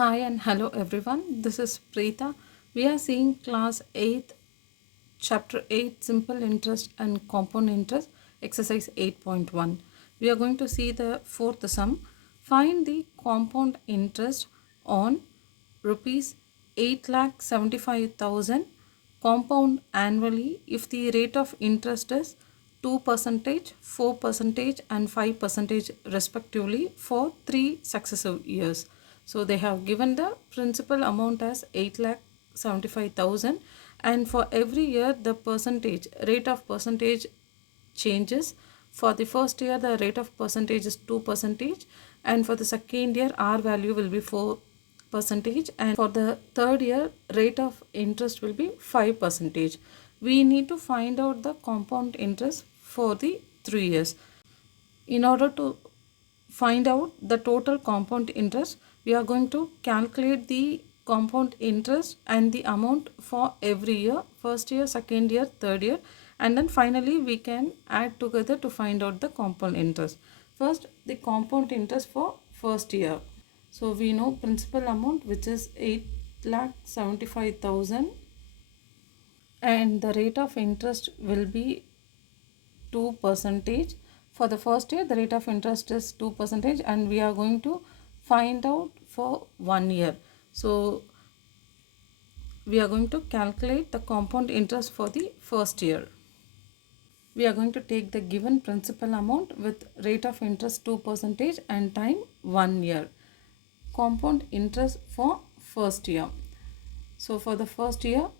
Hi and hello everyone. This is Preeta. We are seeing class 8, chapter 8, simple interest and compound interest, exercise 8.1. We are going to see the fourth sum. Find the compound interest on rupees 8,75,000 compound annually if the rate of interest is 2%, 4% and 5% respectively for 3 successive years. So they have given the principal amount as 8,75,000 and for every year the rate of percentage changes. For the first year the rate of percentage is 2% and for the second year R value will be 4% and for the third year rate of interest will be 5%. We need to find out the compound interest for the 3 years. In order to find out the total compound interest, we are going to calculate the compound interest and the amount for every year, first year, second year, third year, and then finally we can add together to find out the compound interest. First, the compound interest for first year. So we know principal amount, which is 8,75,000, and the rate of interest will be 2%. For the first year the rate of interest is 2% and we are going to find out for 1 year. So we are going to calculate the compound interest for the first year. We are going to take the given principal amount with rate of interest 2% and time 1 year. Compound interest for first year. So for the first year,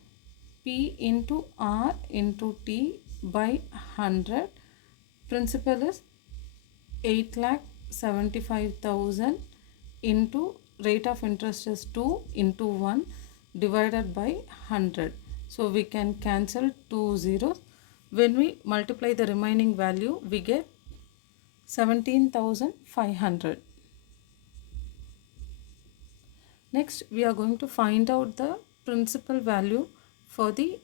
P into R into T by 100. Principal is 8,75,000 into rate of interest is 2 into 1 divided by 100. So we can cancel 2 zeros. When we multiply the remaining value, we get 17,500. Next, we are going to find out the principal value for the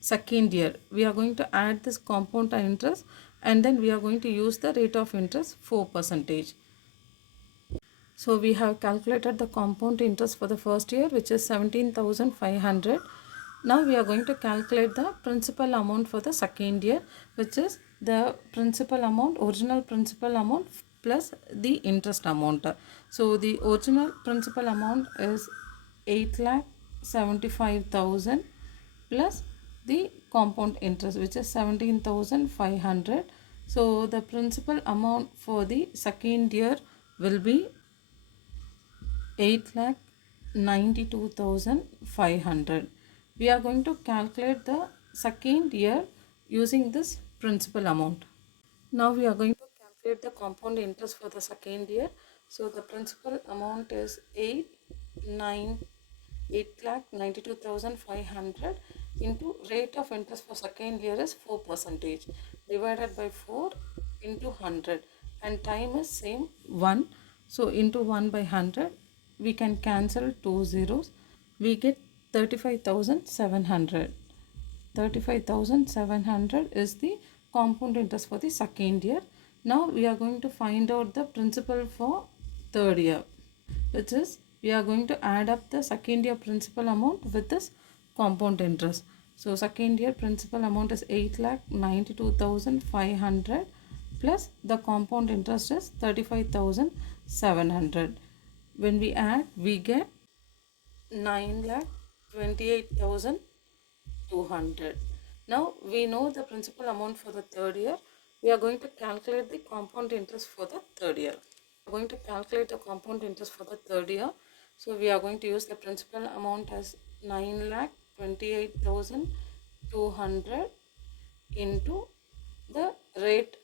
second year. We are going to add this compound interest and then we are going to use the rate of interest 4%. So we have calculated the compound interest for the first year, which is 17,500. Now we are going to calculate the principal amount for the second year, which is the principal amount, original principal amount plus the interest amount. So the original principal amount is 8,75,000 plus the compound interest, which is 17,500. So the principal amount for the second year will be 8,92,500. We are going to calculate the second year using this principal amount. Now we are going to calculate the compound interest for the second year. So the principal amount is 8,92,500 into rate of interest for second year is 4% divided by 4 into 100 and time is same 1. So into 1 by 100 we can cancel 2 zeros. We get 35,700. 35,700 is the compound interest for the second year. Now we are going to find out the principal for third year, which is we are going to add up the second year principal amount with this compound interest. So second year principal amount is 8,92,500 plus the compound interest is 35,700. When we add, we get 9,28,200. Now we know the principal amount for the third year. We are going to calculate the compound interest for the third year. We are going to calculate the compound interest for the third year. So we are going to use the principal amount as 9,28,200 into the rate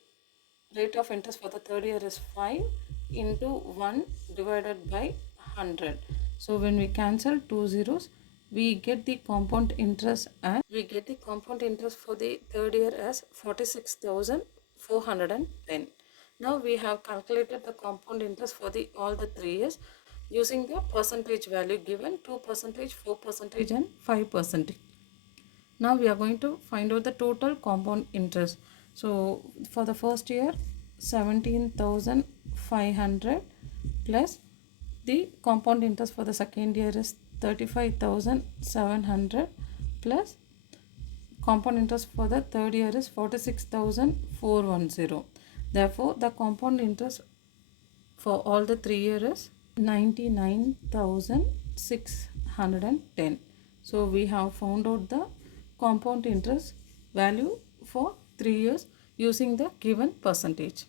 of interest for the third year is 5 into 1 divided by 100. So when we cancel 2 zeros, we get the compound interest for the third year as 46,410. Now we have calculated the compound interest for all the 3 years using the percentage value given 2%, 4% and 5%. Now we are going to find out the total compound interest. So for the first year 17,500 plus The compound interest for the second year is 35,700 plus compound interest for the third year is 46,410. Therefore, the compound interest for all the 3 years is 99,610. So, we have found out the compound interest value for 3 years using the given percentage.